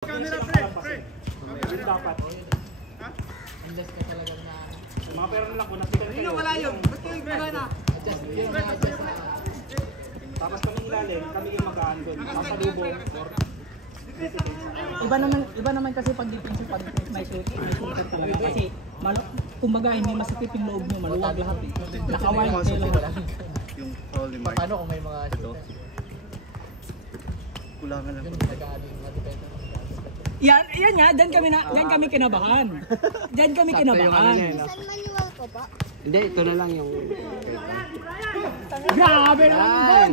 Camera, pre. Yun dapat. Ha? Unless ka talagang na... Mga pera na lang kung napitan kayo. Hindi wala yun. Ba't kayo wala na? Adjust yun, adjust na... Tapos kami ilalim, kami yung mag-aan doon. Pasalubong. Iba naman kasi pag defensive, pag may shooter talaga. Kasi kumbaga hindi masakit yung loob nyo, maluwag lahat. Naka-wide kayo lang. Yung foul ni Mark. Paano kung may mga shooter? Kulangan lang. Yun, nag-ano yung mga depende. Yan nga, diyan kami kinabahan. Diyan kami kinabahan. Saan manual ko pa? Hindi, ito na lang yung... Grabe naman doon!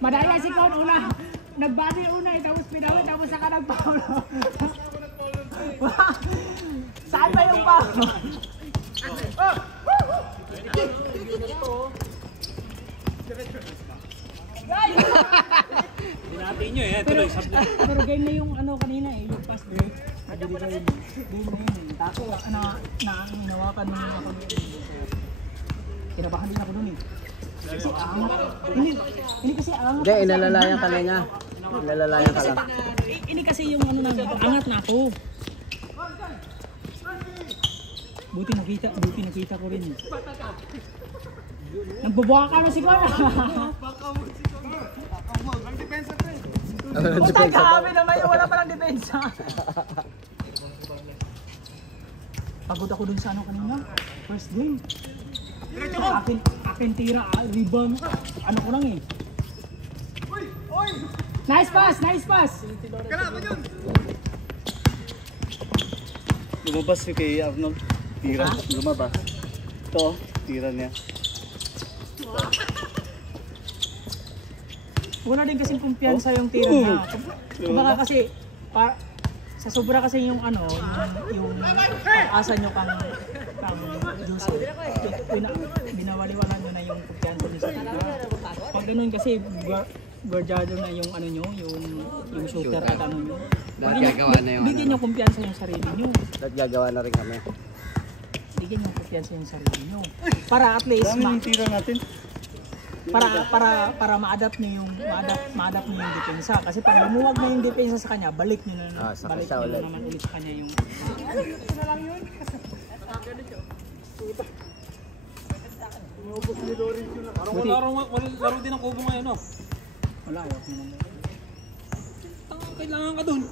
Madaya si Kon una. Nagbati una tapos pinawin, tapos saka nagpaulo. Saan ba yung paulo? Hindi natin nyo eh. Tuloy, subject. Pero game na yung ano kanina eh, yung pass break. Game na yun. Tako, nawakan mo yung ako. Kinabahan din ako dun eh. Kasi angat. Hindi kasi angat. Hindi, inalalayan ka na niya. Inalalayan ka lang. Ini kasi yung ano na, angat na ako. Buti nakita ko rin. Nagbabuha ka na si Kon. Ang depensa, pre. Puta grabe naman yung wala palang depensa. Pagod ako dun sa ano kanina. First game. Akin tira, rebound. Ano ko lang eh. Nice pass! Kala mo yun. Lumabas yung kay Arnold. Tira. Lumabas. Ito, tira niya. Wala din kasing kumpiyansa yung tira niya. Kumbaga kasi, sa sobra kasi yung ano, yung asa nyo kang Jose, binawaliwalan nyo na yung kumpiyansa nyo sa tira. Pag ganun kasi, guardado na yung ano nyo, yung shooter at ano nyo. Lahat gagawa na yung Bigyan nyo kumpiyansa yung sarili nyo. Lahat gagawa na rin kami. Bigyan nyo kumpiyansa yung sarili nyo. Para at least, Dami yung tira natin. para ma-adapt niyo yung depensa, kasi pag lumuwag na yung depensa sa kanya, balik niyo na saka balik siya niyo ulit. naman ulit sa kanya yung Parang laro din ang kubo ngayon, no? wala ayaw ko naman. Kailangan ka dun.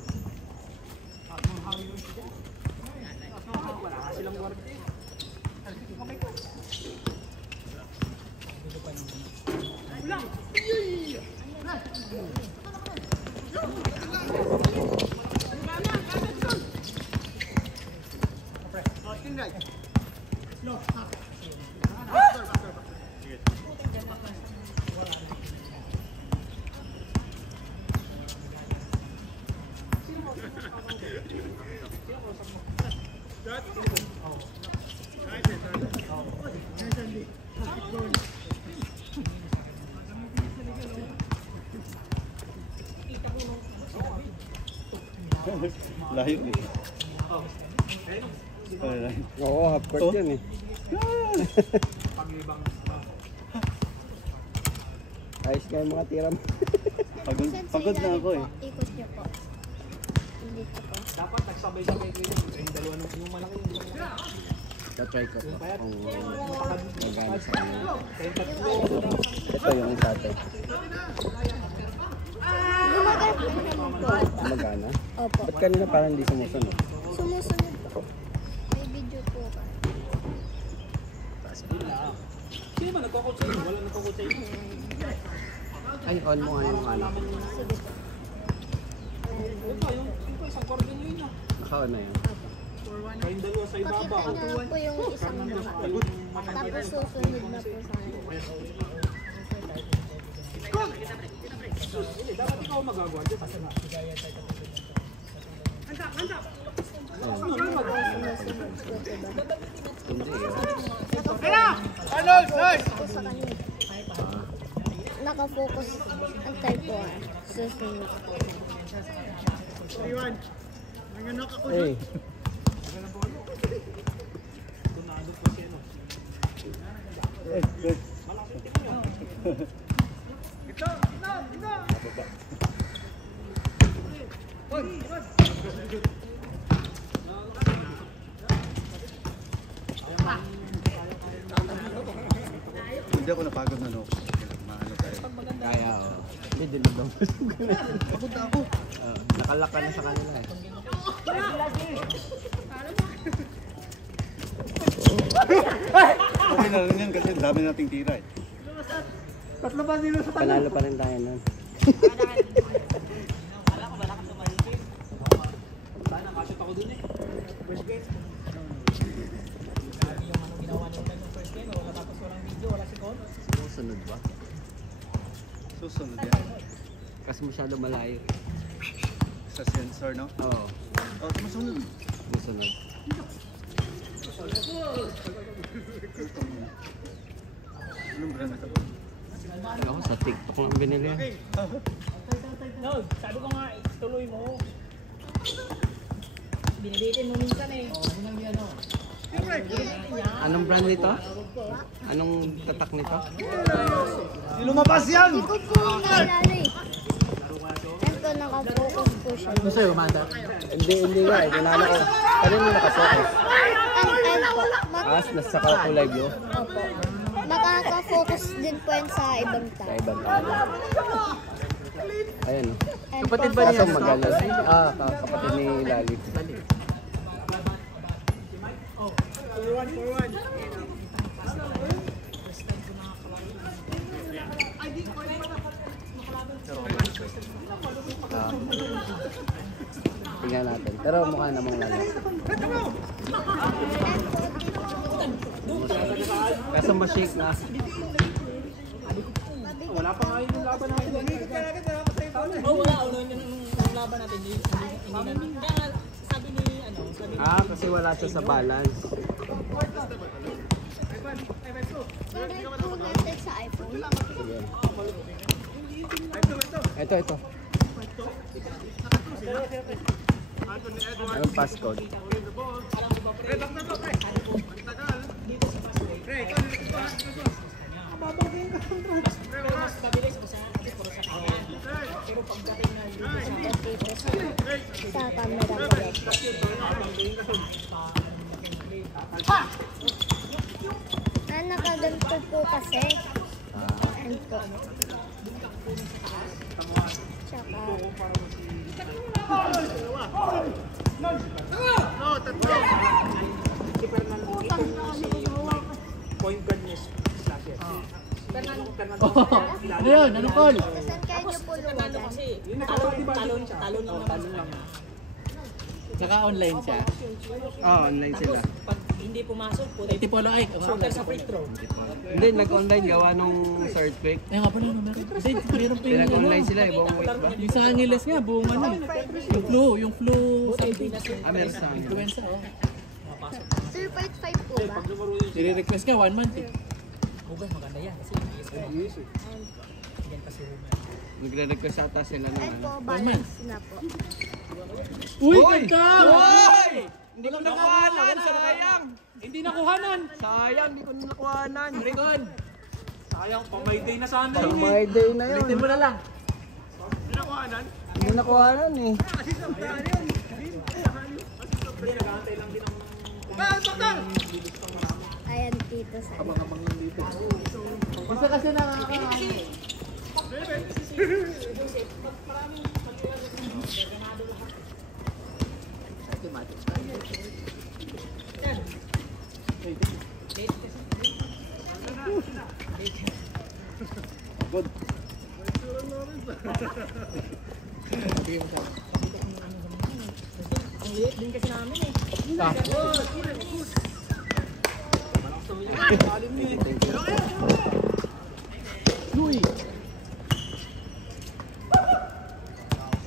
Wala ka silang guard. Layo eh. Layo. Oo, half court yan eh. Ayos nga yung mga tira mo. Pagod na ako eh. Ikot niyo po. Hindi ko po. Dapat nagsabay-sabay kayo yung dalawa yung malaki. Tatry ko po kung magana sa kanya. Kayong tatlo. Ito yung sa atin. Gumagal po naman po. Magana? Opo. Ba't kanina parang hindi sumusunod? Sumusunod po. May video po ka. Sino ba nagkakot sa inyo? Wala nagkakot sa inyo. Ay, on mo nga yung ano. Sige po. Yung isang korgan nyo yun na. Naka-on na yun. Kayong dalawa sa ibabaw. Pakita niyo lang po yung isang mukha. Tapos susunod na po sa akin. Hindi, dapat ikaw magagawa dyan. Arnold, nice! Ako sa kanya. Nakafocus ang type po ah. Susunod. Iwan. Nanganak ako. Hey, Hindi ako napagod na no. Maano tayo. Kaya, oh. Hindi, dinadang. Pagod na ako. Nakalaka na sa kanila eh. Okay na rin yan kasi dami nating tira eh. Panalo pa rin tayo nun. Susunod ba? Susunod yan. Kasi masyado malayo. Sa sensor, no? Oo, Oh, susunod. susunod. Anong brand ito? Ako sa TikTok lang binili yan. No, sabi ko nga, tuloy mo. Binilitin mo minsan eh. Anong brand nito? Anong tatak nito? Lumabas yan! Hindi ko po naalala eh. Ito, nakafocus po siya. Gusto yung manda? Hindi nga eh. Tinalo ko. Kanino nakafocus? Ano po, Nasa kulay blue. opo. Makaka-focus din po yan sa ibang Sa tao. ibang tao. Ayun. And Kapatid ba Kaso niya? magaling. Kapatid ni Lali. Tingnan natin. Pero mukha namang lalo. Kaso ma-shake na. Wala pa nga yung laban natin. Oh, wala. Ulo yung laban natin. Hindi namin. Kaya sabi ni, Kasi wala siya sa balance. Ganun po natin sa iPhone. Sige. Ito. Anong passcode? mas mabilis ko sa kanya. Pero pagdating na Sa camera. Nakaganto po kasi. Ano po. Tsaka. Point guard niya. Ano yun? Ano call? Saan kaya niyo po lumalan? kasi talon lang naman. Saka online siya. Online sila. Pag hindi pumasok, puti Tipolo ay. shooter sa free throw. Hindi, nag-online gawa nung earthquake. Ay nga pala, meron. Hindi, meron pa yung Pinag-online sila buong week ba? Yung sa Angeles nga, buong ano. Yung flu something. Meron sa amin. Influenza, oh. 3.5 po ba? I-request ka, 1 month eh. Hugas, maganda yan. Kasi yan kasi Nagre-request ata sila ng Ay po, ano. balance na po. Uy, ganda! Uy! Hindi ko nakuhanan, sayang! hindi nakuhanan. Sayang, hindi ko nakuhanan. Record! Sayang, pang-my day na sana Sa yun eh. my day na yun. Ulitin mo na lang. Hindi nakuhanan eh. Ayan, tito sa Isa kasi na... Good. Ang liit din kasi namin eh. Uy!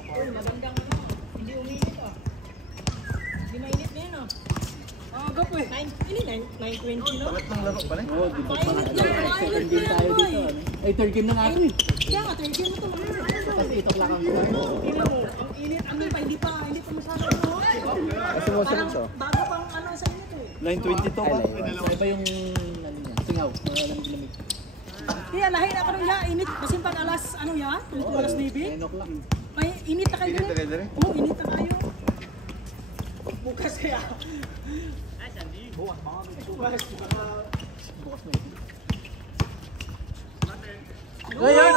Uy, magandang ano. Hindi uminit ah. Hindi mainit na yun ah. Agap eh. 9:20 no? Palat ng laro pala. Oo, di ba? Mainit na. Mainit na Tayo yan dito. boy. Ay, third game na nga ito eh. Kaya nga, 3 game na ito. Tapos itok lang ang kuha. Tingnan mo, ang init. Ano pa, hindi pa masyado ito. Kasi mo Parang to. bago pang ano sa inyo to eh. 9:22 ba? Sa iba yung ano niya, singaw. Malamig-lamig. Kaya lahi na ka nung ya, init. Kasi pag alas, ano ya, alas 9. 9 o'clock. May init na kayo. Init na kayo dali? Oo, init na kayo. Bukas kaya. Ngayon,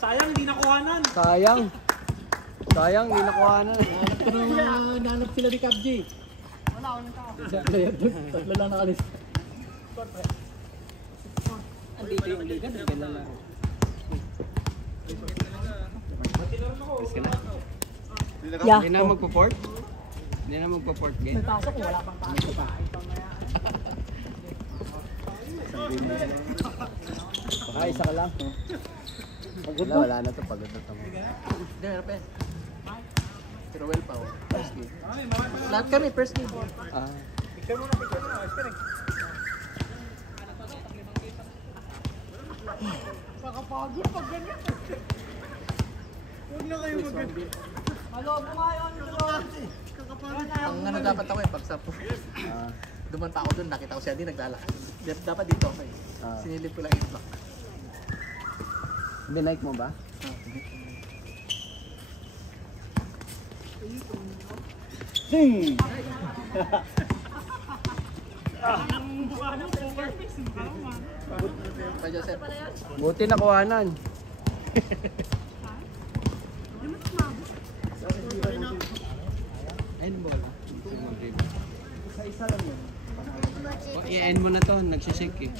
sayang, di nakuhanan. Sayang. Sayang, hindi nakuha na. Nanap sila ni Cap J. Wala akong nagkakaroon. Tatlo lang nakalis. Andito yung liga, nagkailan lang. Yeah. Hindi na magpo-port? Hindi na magpo-port game. May pasok, wala pang pasok. Baka isa ka lang. Wala na to, pagod na to. Hindi, Rapen. Pero well pa, first game. Lahat kami, first game. Ah. Nakapagod pag ganyan. Huwag na kayo mag-ganyan. Malobo nga yun. Ang ano dapat ako pag sa duman pa ako doon, nakita ko siya, di naglalakad. Dapat dito ako eh. Sinilip ko lang yung block. Binike mo ba? Ding! Pa Joseph. Buti nakuhanan. Ayun mo wala. Isa lang yun. I-end mo na to, nagsishake eh.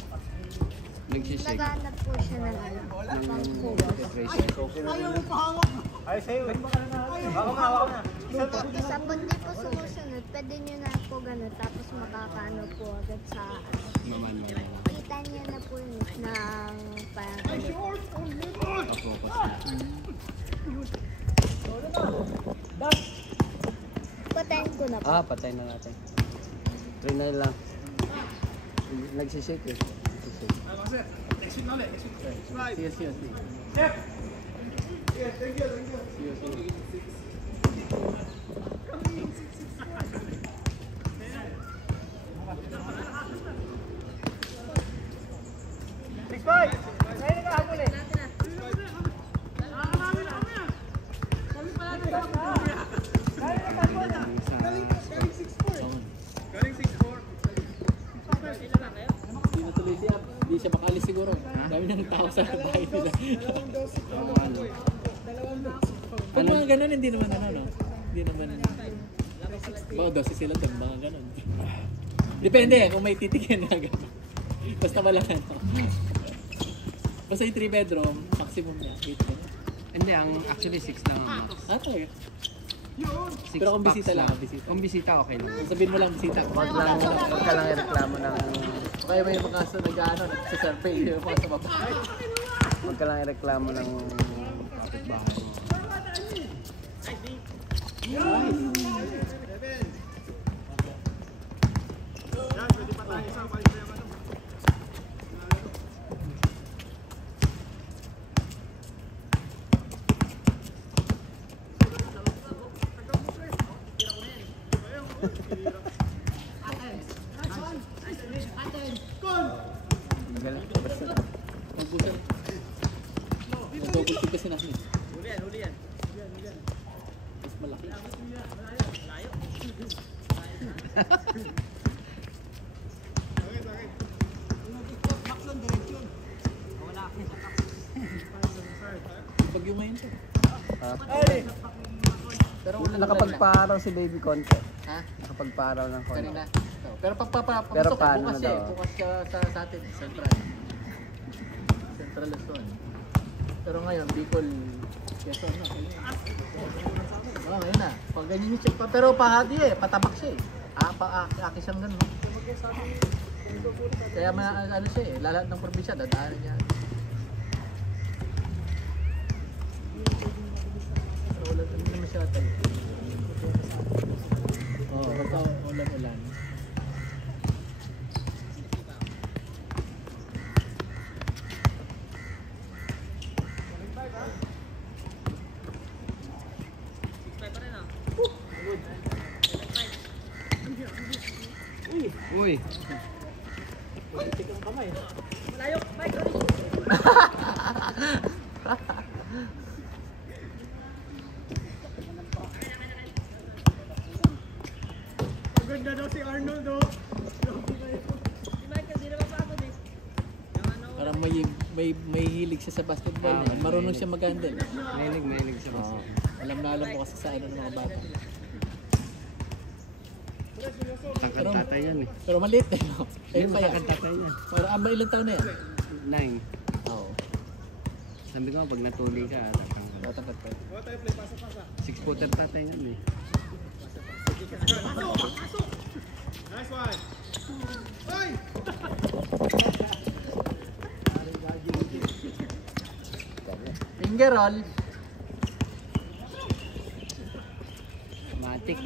Nagsishake. Naghanap po siya ng ano. Ay, sa'yo. Ako na. Tapos kapag di po sumusunod, pwede nyo na po gano'n. Tapos makakaano po agad sa ano. Naman. Kita niya na po yun ng parang Focus na. patayin ko na po. Patay na natin. Try na lang. Nagsishake eh. Nagsishake. See you. Hindi na tuloy siya. Hindi siya makalis siguro. Dami na ng tao sa bahay nila. Pag mga ganun, hindi naman ano, no? Hindi naman... Baka 12 sila doon, mga ganun. Depende kung may titikin na gano'n. Basta wala ano. Basta yung 3 bedroom, maximum niya, 8 bedroom. Hindi, actually 6 lang ang max. Okay. 6 Pero kung packs bisita lang, bisita. Kung bisita, okay lang. Sabihin mo lang bisita. Huwag ka lang ireklamo ng... Kaya may mga nag-ano, nagsisurvey yung mga sa baba. Huwag ka lang ireklamo ng kapitbahay mo. Magbusan. Mag-double kick kasi namin. Huli yan. Mas malaki. Bagyo ngayon to. Pero wala Nakapagparaw si baby konti. Ha? Nakapagparaw ng konti. Kanina. Pero Pero paano paano bukas na daw? bukas siya sa atin, Central Luzon. Pero ngayon, Bicol, Quezon, no? Ngayon na. Pag ganyan yung check pa, pero pahadi patabak siya aki siyang ganun. Kaya ano siya lahat ng probinsya, dadaanan niya. Pero wala naman siya tayo. Pagka ulan-ulan. Uy! Parang may hilig siya sa basketball. Marunong siya mag-handle. Mahilig siya kasi. Alam na alam mo kasi sa ano ng mga bata. Tangkad tatay yan eh. Pero maliit eh. No? Ayun pa yan. Tangkad tatay yan. Parang ilang taon na yan? 9. Oo. Sabi ko, pag natuli ka, tatangkad. Tatangkat pa. 6-footer tatay yan eh. Finger roll. Matik.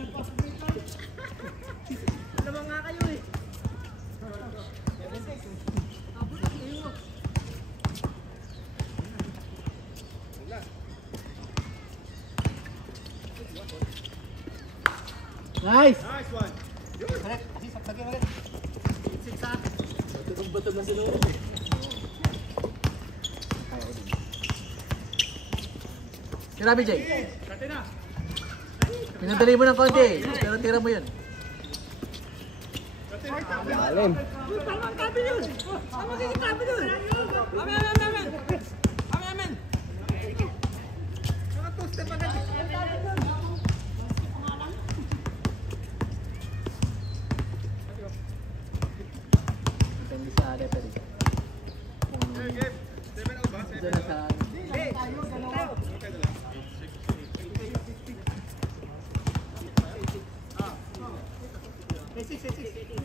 Nice! Batog na sila. Sinabi, Jay. Pinadali mo ng konti. Pero tira mo yun. Alim. Depende sa referee. Diyan na sa...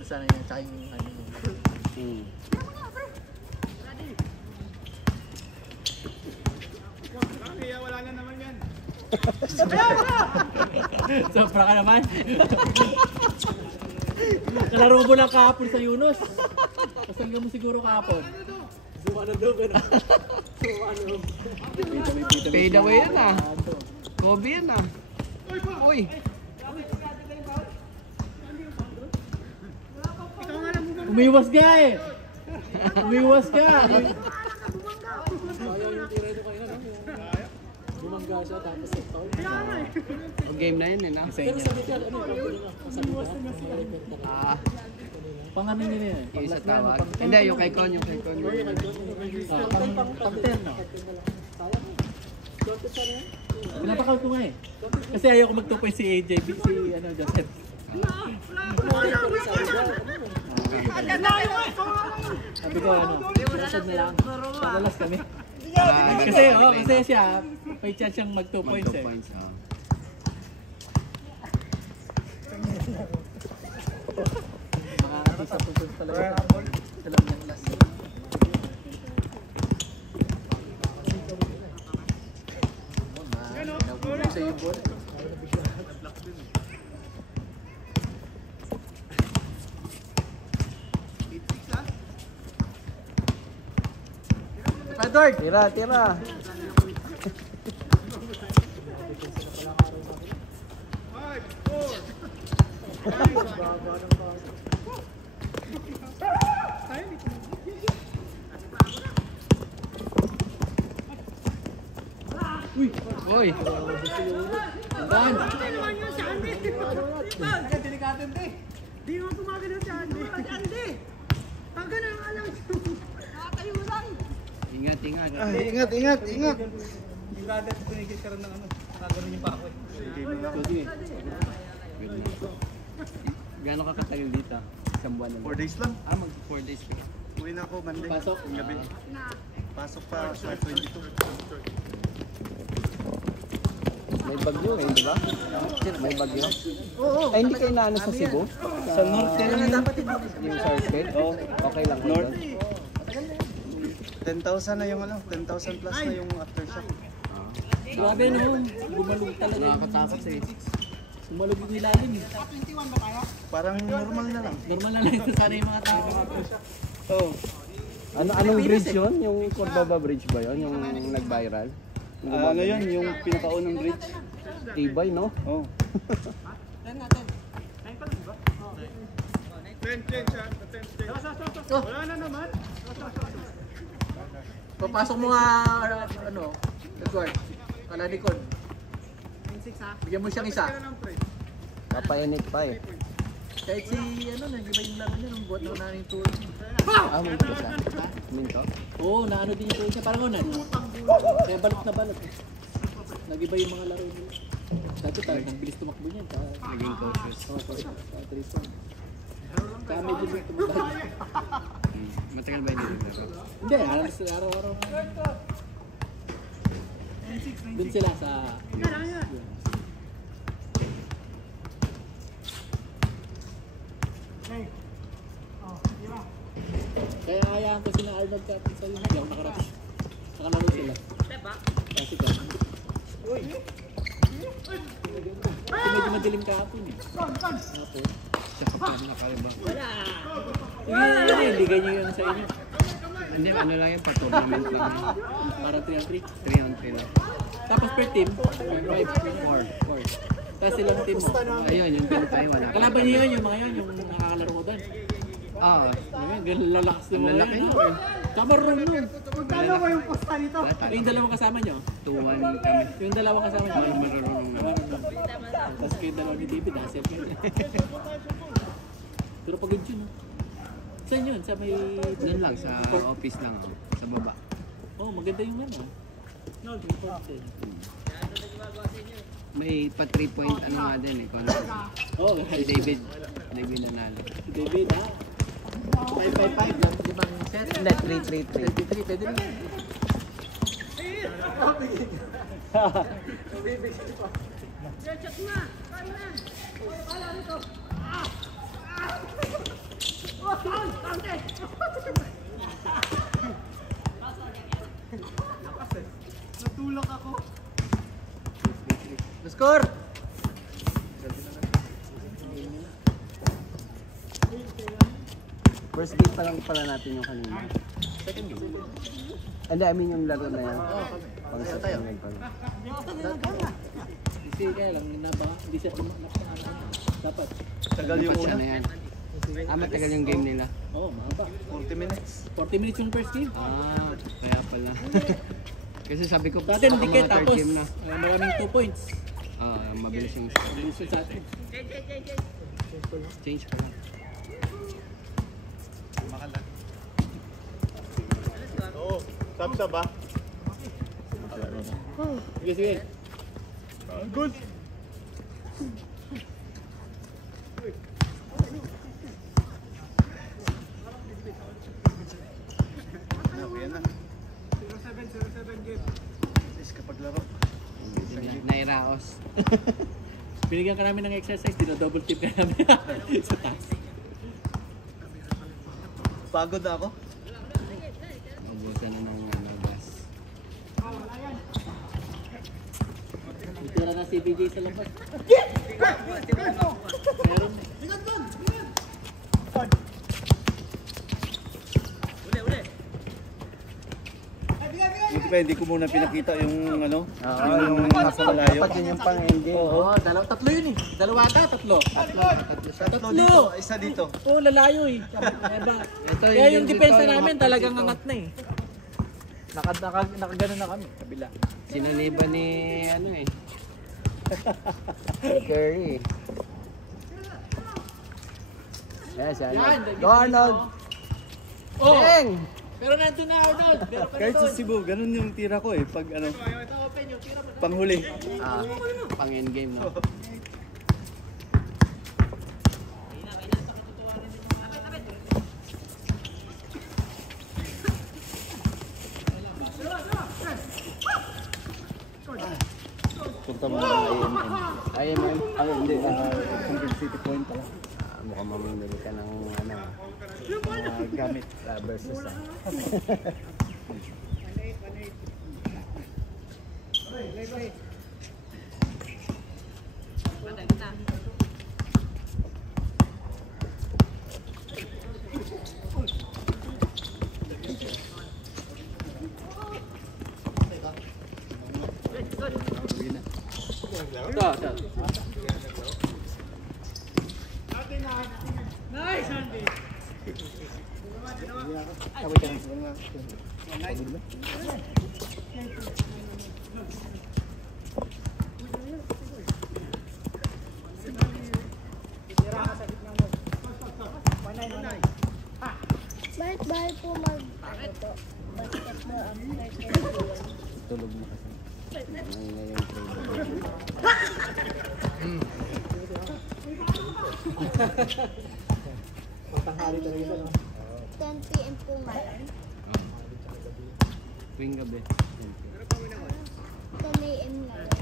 Sana yan, tsaka yung ano yung... Wala na naman yan. Sobra ka naman. Kalaro mo lang kahapon sa Yunus. Kasal ka mo siguro kahapon. Fade away yan ah. Kobe yan ah. Uy. Umiwas ka eh. Umiwas ka. Bumangga siya tapos ito. O game na yun eh na. Sa inyo. Ah, Pang-ano nyo na yan? yung isa tawag. Hindi, yung kay Con, yung kay Con. Pang-10 no? Pinapakal ko nga eh. Kasi ayaw ko mag-2 point si AJ, si ano, Joseph. Sabi ko ano, susunod na lang. Padalas kami. Kasi siya, may chance siyang mag 2 points eh. 2 points, oh. Mga artista susunod talaga. Alam niyang last. Nabulog sa yung bola. Edward! Tira. Uy! Dan! Di mo gumagano si Andy. Andy! Pag ganun ang alam ko. Nakatayo lang. Ingat. Ingat. Hindi ka agad pinigit ka rin ng ano. Nagano'n yung bako. Sige. Gano'n ka katagal dito? Isang buwan na 4 days lang. mag 4 days ka. Uwi na ako Monday. Pasok. Yung gabi. Pasok pa sa 22. May bagyo eh, di ba? May bagyo? Oo. Ay, hindi kayo naano sa Cebu? Sa North yan. Yung Sarsfield? Oo. Okay lang kayo North. doon? 10,000 na yung ano, 10,000 plus na yung aftershock. Grabe no, gumalog talaga. Nakakatakot eh. Gumalog yung ilalim eh. Parang normal na lang. Normal na lang ito sana yung mga tao. Oo. Anong bridge yun? Yung Cordova Bridge ba yun? Yung nag-viral? Ngayon, yung pinakaunang bridge. Tibay, no? Oo. Wala na naman. Papasok mo nga, ano, Edward, kalalikon. Bigyan mo siyang isa. Papainit pa eh. Kahit si, ano, nag-iba yung laro niya nung buhat na namin tour. Minto siya. Minto? Oo, naano din yung tour niya. Parang unan. Kaya balot na balot. Nag-iba yung mga laro nila. Dati talagang bilis tumakbo niyan. Naging coaches. Oo, sa 3 points. Kaya medyo bilis tumakbo. Matagal ba yun? Hindi, araw-araw. Doon sila sa... Kaya hayaan ko sila Arnold Captain sa hindi ako nakarating. Nakalaro sila. Kasi ka. Kasi medyo madilim kahapon eh. Kahapon. Siya ka pala nakalibang. Hindi ganyan yun sa inyo. Hindi, ano lang yun, pa-tournament lang yun. Parang 3-3. 3-on-3 lang. Tapos per team, 4. Tapos silang team mo. Ayun, yung team tayo wala. Kalaban niyo yun, yung mga yan, yung nakakalaro ko doon. Oo. Ayun, ganun lalakas na mga Lalaki yan. na eh. Kamarong nun. Magkano ba yung posta nito? Yung dalawang kasama nyo. 2-1 kami. Yung dalawang kasama nyo. Marunong naman. Tapos kayo dalawa ni David, hassle kayo. Pero pagod yun. Saan yun? Sa may... Doon lang, sa office lang ako. Sa baba. Oh, maganda yung ano. No, May pa 3 point ano nga din eh. oh, Si David. David nanalo. Si David, ha? 5-5-5 lang. Limang set. Hindi, 3-3-3. 33, pwede rin. Score! First game pa lang pala natin yung kanina. Second game. Hindi, I mean yung laro na yan. Pang second game pa lang. Kasi kaya lang, hindi siya dapat. Tagal yung Lipat siya una. na yan. Matagal yung game nila. Oo, mahaba. 40 minutes. 40 minutes yung first game. Kaya pala. Kasi sabi ko, Dati baka hindi kayo mga third tapos. game na. Maraming 2 points. Mabilis yung Mabilis yung sa atin. change pa lang. Oo. Sab-sab ba? Sige, sige. Good. Yan na. 0-7 game. Is kapag laro. Nairaos. Binigyan ka namin ng exercise, dino-double tip ka namin sa taas. Pagod na ako. Mabusan na ng gas. Tira na si BJ sa labas. Meron. Buti pa hindi ko muna pinakita yung ano, yung nasa malayo. Dapat yun yung pang-ending. Oo, tatlo yun eh. Dalawa ata, tatlo. Tatlo dito, isa dito. Oo, lalayo eh. Kaya yung depensa namin talagang angat na eh. Nakaganon na kami, kabila. Sinuniba ni ano eh. Ni Curry. Yes, yan. Go Arnold! Oh! Ding! Pero nandun na Arnold. Pero Kahit sa Cebu, ganun yung tira ko eh. Pag ano, panghuli. Pang-endgame no? Punta mo ng IMM. IMM? Ay, hindi. City Point pala. Mukhang mamimili ka ng ano, Gamit. versus Bakit bahay po basketball ang basketball? Tulog mo kasi. Ngayon training. 10 PM po ngayon. Tuwing gabi. 10 AM ngayon.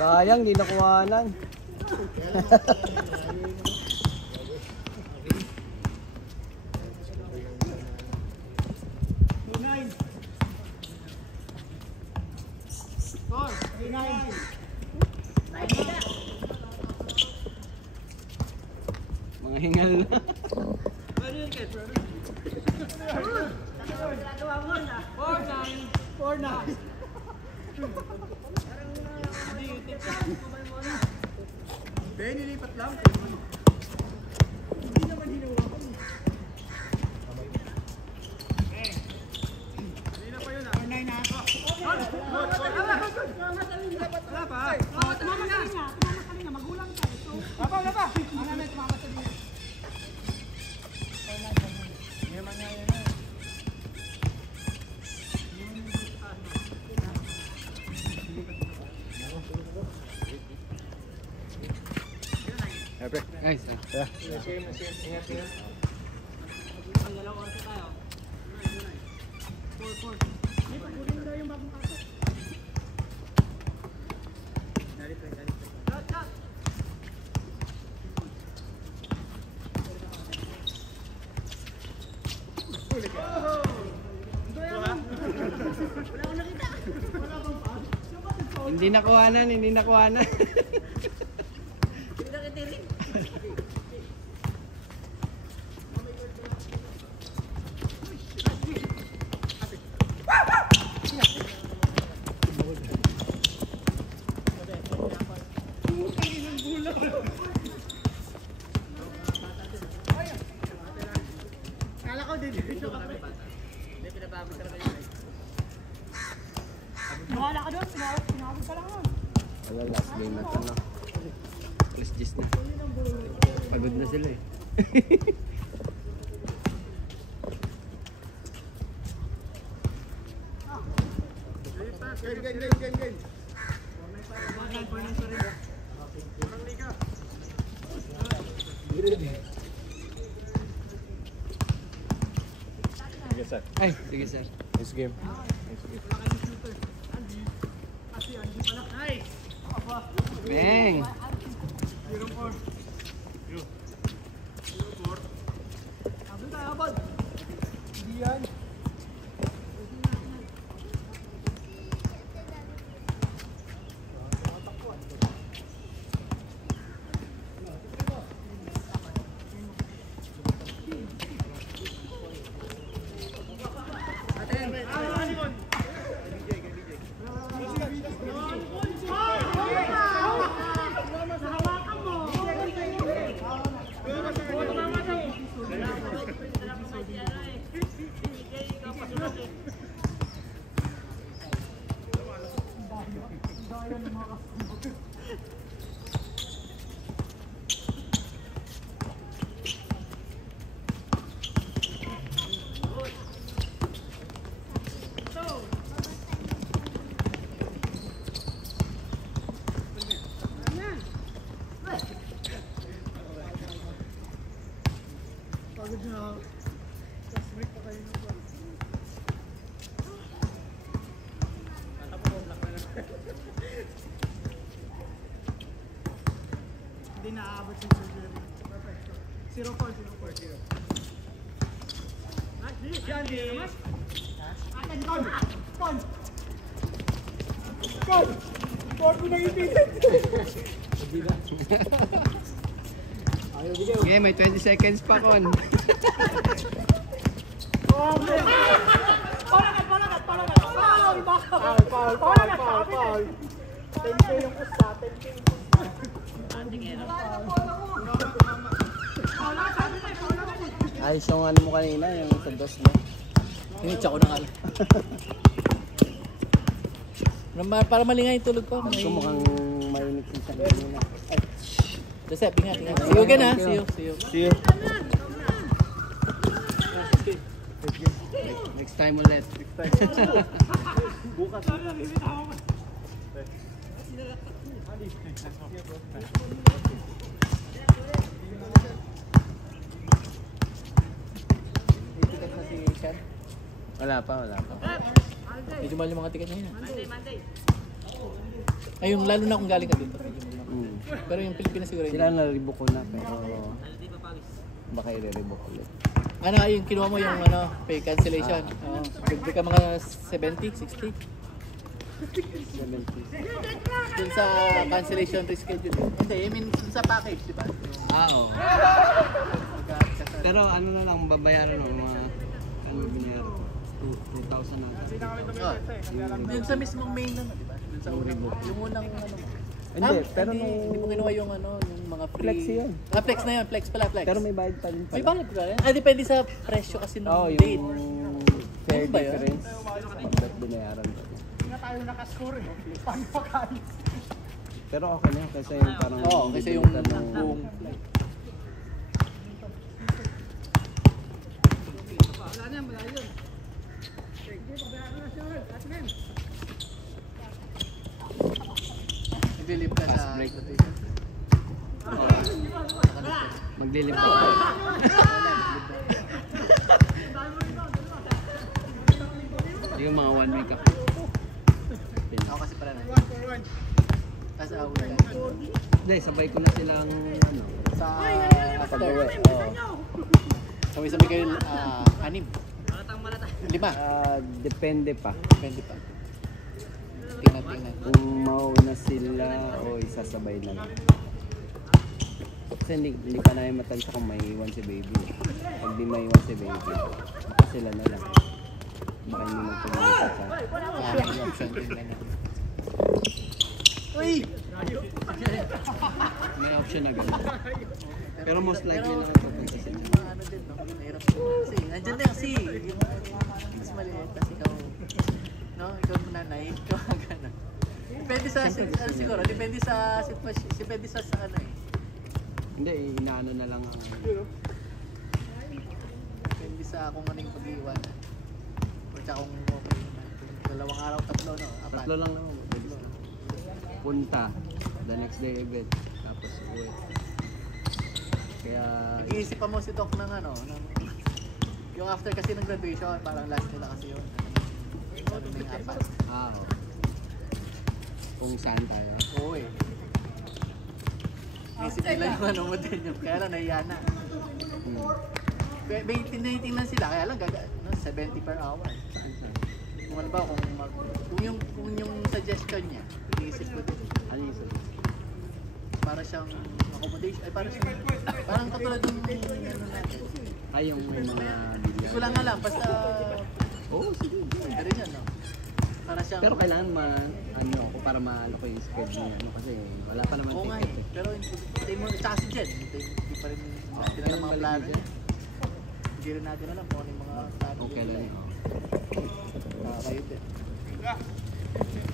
Sayang, di nakuhanan. Mga hingal na. Nilipat lang. Nice. Hindi nakuhanan. Nawala ka doon, sinabot ka lang nun. Wala, last game na ito, no? Plus 10 na. Pagod na sila eh. Game. Ay, sige sir. Nice game. Bang! Hindi naaabot yung surgery. Perfecto. 0-4. Yan, Aten, Kon! Okay, may 20 seconds pa kon. Ayos yung ano mo kanina, yung sa dos mo. Hinitsa ko na nga. Para malingay yung tulog ko. Gusto mo kang mainit yung sa kanina. Joseph, ingat. See you again ha. See you. See you. Next time ulit. Bukas. Ticket na si Sean. Wala pa. Medyo mahal yung mga ticket niya. Ay, yung lalo na kung galing ka dito. Medyo mahal. Pero yung Pilipinas siguro hindi. Sila na-rebook ko na pero baka i-rebook ulit. Ano, yung kinuha mo yung pay cancellation. Oo. Pwede ka mga 70, 60. 70. Dun sa cancellation reschedule. Hindi, I mean dun sa package, di ba? Oo. Pero ano na lang, babayaran mo mga ano binayaran ko? 2,000 na. Dun sa mismong main na, di ba? Dun sa unang, yung unang Hindi, pero hindi mo kinuha yung yung mga free. Flex yun. Flex na yun, flex pala, flex. Pero may bayad pa rin pala. May bayad pa rin? Depende sa presyo kasi ng Oo, date. yung fair Ano ba yun? difference. Pag binayaran ko. Pero okay na yun kasi yung parang Oo, kasi yung ng buong flight. Naglilip ka sa break. rotation. maglilip ko. Yung mga 1 week ako. Ako kasi pala na. Tapos away lang. Hindi, sabay ko na silang ano. Sa Pag-uwi. after. Oo. Sabay-sabay kayo 6. 5. Depende pa. Depende pa. Tingnan. Kung mauna sila o isasabay na lang. Kasi hindi pa namin matansya kung may iwan si baby. Pag di may iwan si baby, baka sila na lang. Baka hindi magpag-iwan sa May option din na. may option na gano'n. Pero most likely na papunta sila. Ano din, no? Mahirap din. Kasi, nandiyan na kasi. Yung mas maliit kasi ikaw, no? Ikaw nanay, ikaw gano'n. Depende sa, ano siguro, depende sa sitwasyon, depende sa ano eh. Hindi, inaano na lang ang Depende sa kung ano yung pag-iiwanan. O tsaka kung okay na. Kung 2 araw, 3, no? 4. tatlo lang naman. Bilis lang. Punta, the next day agad. Tapos uwi. Kaya, Nag-iisipan mo si Doc ng ano, yung after kasi ng graduation, parang last nila kasi yun. Sabi na yung 4. oo. Kung saan tayo. Oo eh. Isip nila yung ano mo din yung, kaya lang nahiya na. May tinitingnan sila, kaya lang 70 per hour. Saan? Kung ano ba, kung yung suggestion niya, iniisip ko din. Ano yung sabi? Para siyang accommodation, ay parang katulad ng ano natin. Ay, yung may mga Hindi bilyan. ko lang alam, basta Oo, sige. pwede rin yan, no? Para siyang, Pero kailangan ano ako para maano ko yung schedule niya. Ano, kasi wala pa naman oo nga ticket eh. Pero hindi mo, tsaka si Jen, hindi pa rin natin alam mga plano niya. Hindi rin natin alam kung ano yung mga plano. Okay lang yun. Kayo din.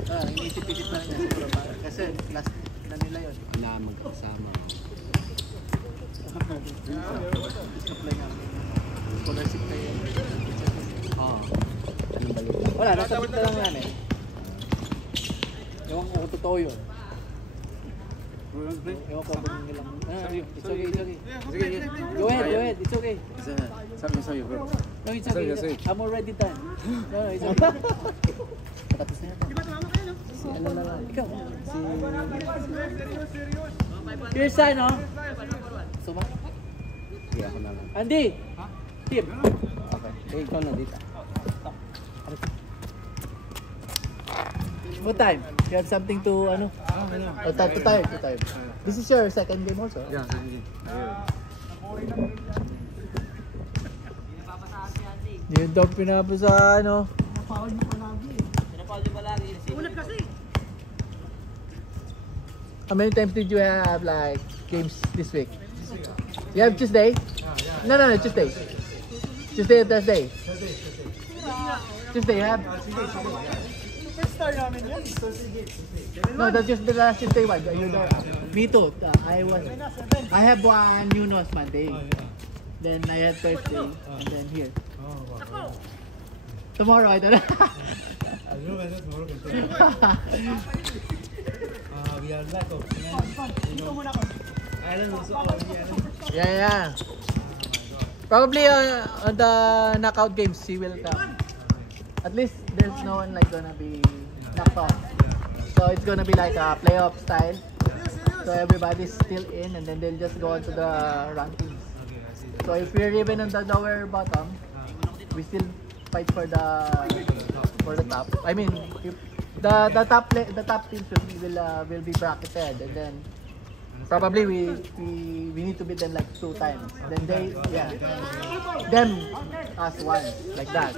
Iniisip-isip na rin niya siguro kasi last na nila yun. Kailangan magkasama. Apply nga kami ng scholarship kayo. Oo. Anong balita? Wala, nasabit na lang namin. Ewan ko kung totoo yun. Ewan ko kung nilang... It's okay. Go ahead, it's okay. Sabi sa'yo, bro. No, it's okay. I'm already done. No, it's okay. Tapos na yan. Si ano na lang. Ikaw. Si... Here's sign, no? Suma? Sige, ako na lang. Andy! Tim! Okay. Eh, ikaw na dito. What time? You have something to ano? Oh, time. This is your second game also? Yeah, Yun daw pinapasa ano. How many times did you have like games this week? You have Tuesday? No, Tuesday. Tuesday or Thursday? Tuesday you have? No, that's just the last Tuesday one. You're there. Me too. I have one new nose Monday. Then I had Thursday and then here. Tomorrow I don't know. We are lack of Island also. Yeah. Probably on the knockout games he will come. At least there's no one like gonna be knocked off. So it's gonna be like a playoff style. So everybody's still in and then they'll just go on to the rankings. So if we're even on the lower bottom, we still fight for the top. I mean, if the top teams will be bracketed and then probably we need to beat them like 2 times. Then them us once like that.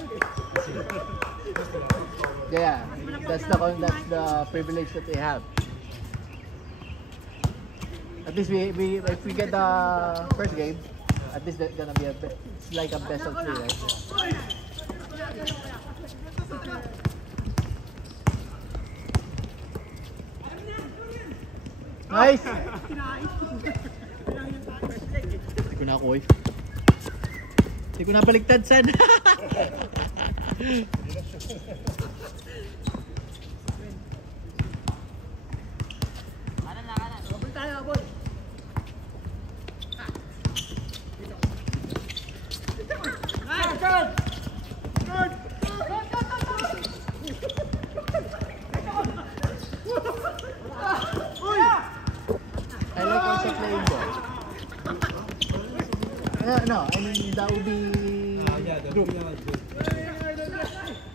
Yeah, that's the privilege that we have. At least if we get the first game, at least that's gonna be it's like a best of 3, right? Nice! Hindi ko na ako eh. Hindi ko na baliktad, San. I like also playing ball. No, I mean the UB group.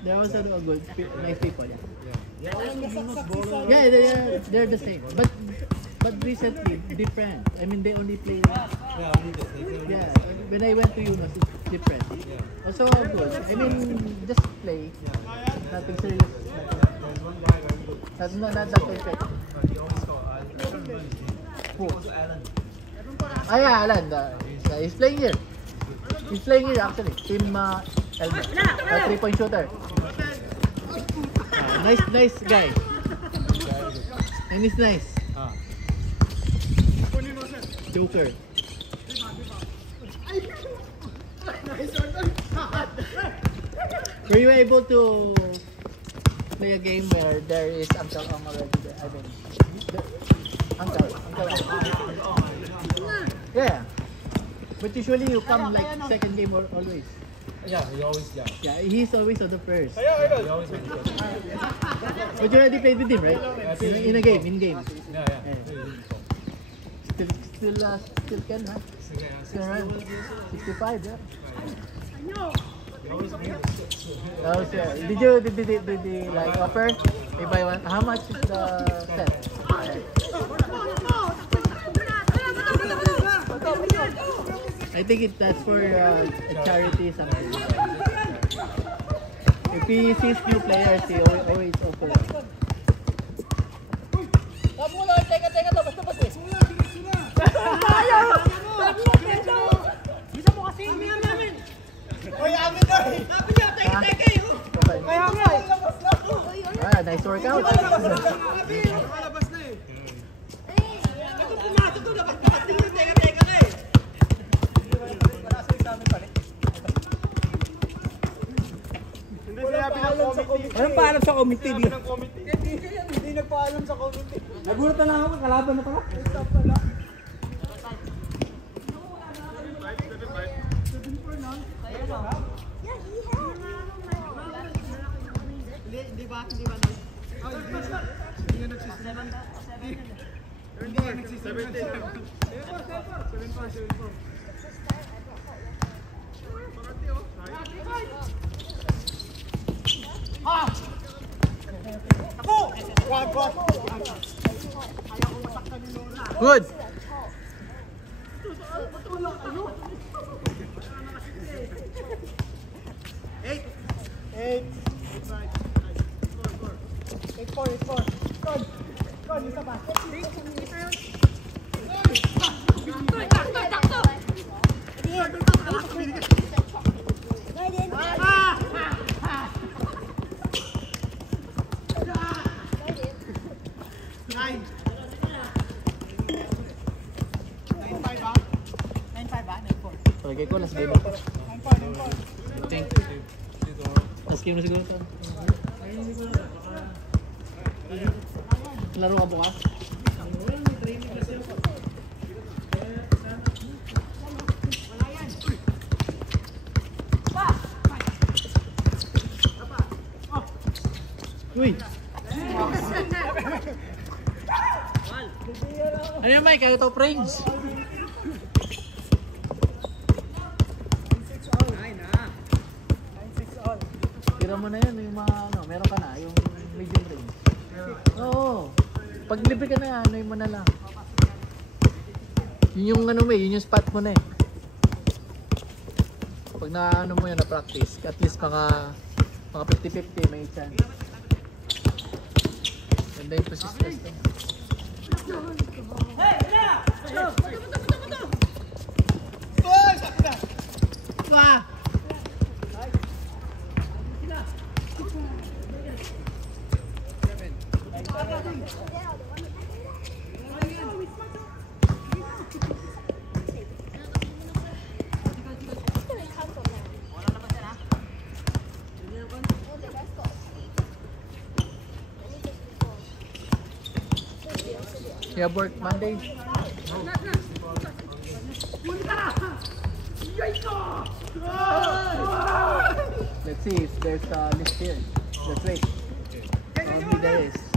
They're also good, nice people. Yeah, they're the same. But recently different. I mean they only play. Yeah, when I went to Yunus, it's different. Also good. I mean just play. Nothing serious. Not that perfect. Who? Ah yeah, Alan. He's playing here. He's playing here actually. Team Elmer. 3-point shooter. Nice guy. And he's nice. Joker. Were you able to play a game where there is Uncle Ong already there? I mean, Uncle Ong. Yeah. But usually you come like second game or always. Yeah, he always Yeah, he's always on the first. He always wins. But you already played with him, right? In a game, in game. Yeah. Still can, huh? Still run. 65, yeah. Oh, sir. Did you like offer? If I want, how much is the set? I think that's for a charity something. If he sees new players, he always offer. Nice workout. Anong paalam sa committee? Hindi nagpaalam sa committee. Nagulat na lang ako, kalaban na pala. Good! Palagay ko, last game ako. Thank you. Last game na siguro ito. Laro ka bukas? Uy! Ano yan, Mike? Kaya ito frames? Tira mo na yan, yung mga ano, meron ka na, yung medium range. Oo. Pag libre ka na, ano mo na lang. Yun yung ano mo yun yung spot mo na eh. Pag na ano mo yun na practice, at least mga 50-50 may chance. Ganda yung persistence to. You have work Monday? Let's see if there's a list here. Let's wait. Maybe there is.